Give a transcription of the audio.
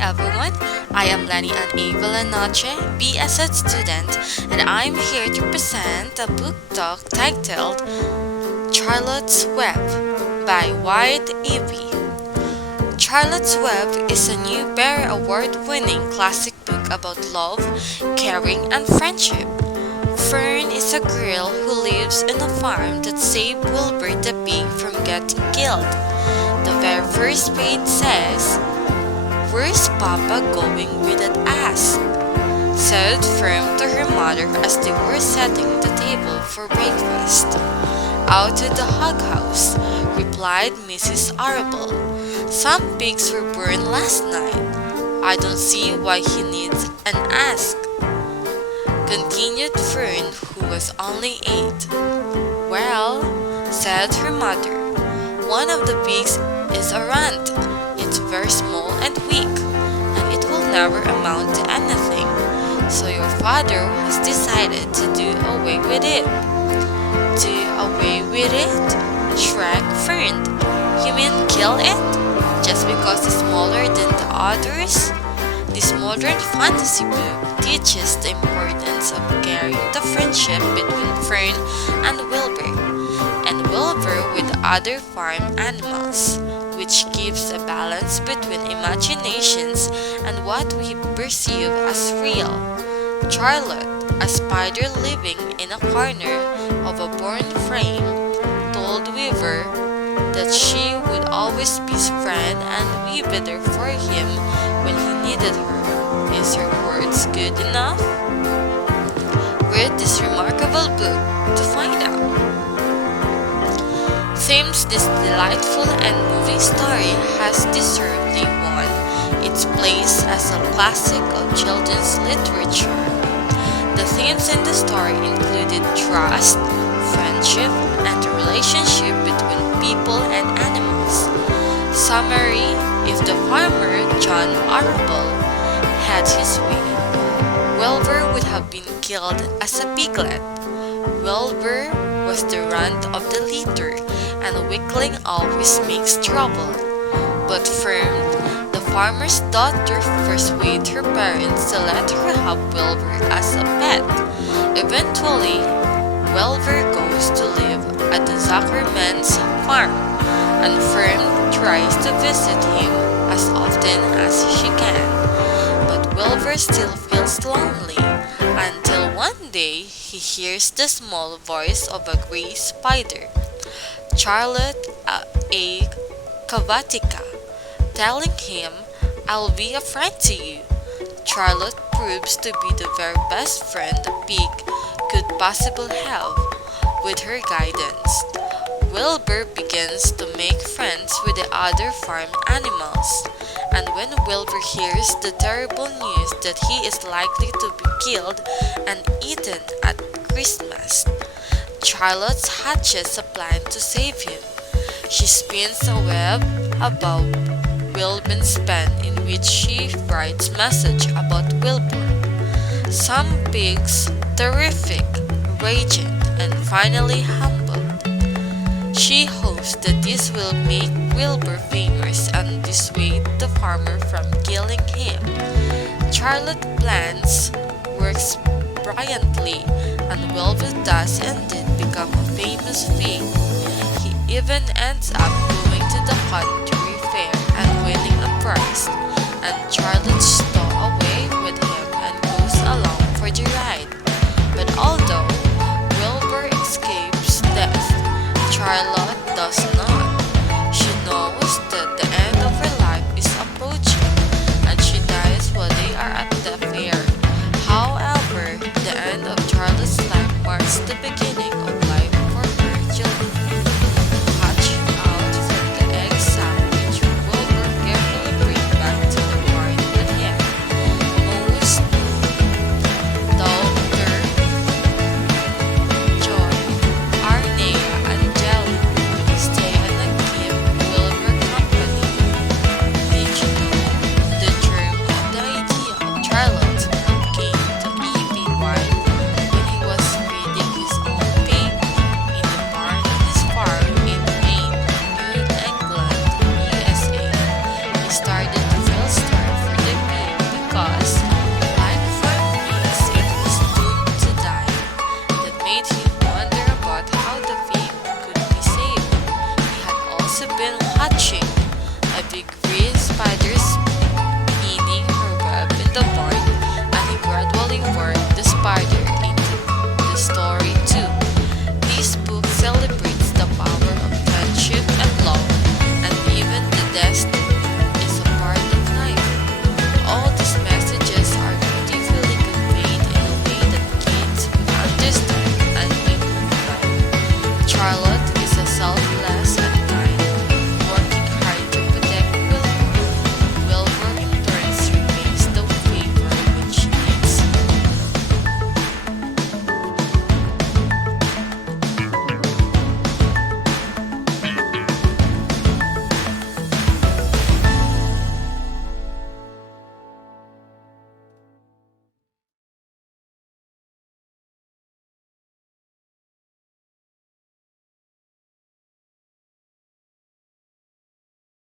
everyone, I am Lenny Ann A. Villanoche, BSS student, and I'm here to present a book talk titled Charlotte's Web by Wyatt Evie. Charlotte's Web is a new Bear Award-winning classic book about love, caring, and friendship. Fern is a girl who lives in a farm that saved Wilbur the pig from getting killed. The very first page says, "Where's Papa going with that ass?" said Fern to her mother as they were setting the table for breakfast. "Out to the hog house," replied Mrs. Arable. "Some pigs were burned last night. I don't see why he needs an ass," continued Fern, who was only 8. "Well," said her mother, "one of the pigs is a runt. It's very small and weak, and it will never amount to anything. So your father has decided to do away with it." "Do away with it?" shrieked Fern. "You mean kill it? Just because it's smaller than the others?" This modern fantasy book teaches the importance of carrying the friendship between Fern and Wilbur with other farm animals, which gives a balance between imaginations and what we perceive as real. Charlotte, a spider living in a corner of a born frame, told Weaver that she would always be his friend and be better for him when he needed her. Is her words good enough? Read this remarkable book to find out. Seems this delightful and moving story has deservedly won its place as a classic of children's literature. The themes in the story included trust, friendship, and the relationship between people and animals. Summary: if the farmer John Arable had his way, Wilbur would have been killed as a piglet. Wilbur was the runt of the litter, and a weakling always makes trouble. But Fern, the farmer's daughter, persuaded her parents to let her have Wilbur as a pet. Eventually, Wilbur goes to live at the Zuckerman's farm, and Fern tries to visit him as often as she can. But Wilbur still feels lonely until one day he hears the small voice of a gray spider, Charlotte A. Cavatica, telling him, "I'll be a friend to you." Charlotte proves to be the very best friend a pig could possibly have. With her guidance, Wilbur begins to make friends with the other farm animals, and when Wilbur hears the terrible news that he is likely to be killed and eaten at Christmas, Charlotte hatches a plan to save him. She spins a web above Wilbur's pen in which she writes message about Wilbur. Some pigs, terrific, raging, and finally humble. She hopes that this will make Wilbur famous and dissuade the farmer from killing him. Charlotte plans works brilliantly, and Wilbur does indeed become a famous pig. He even ends up going to the country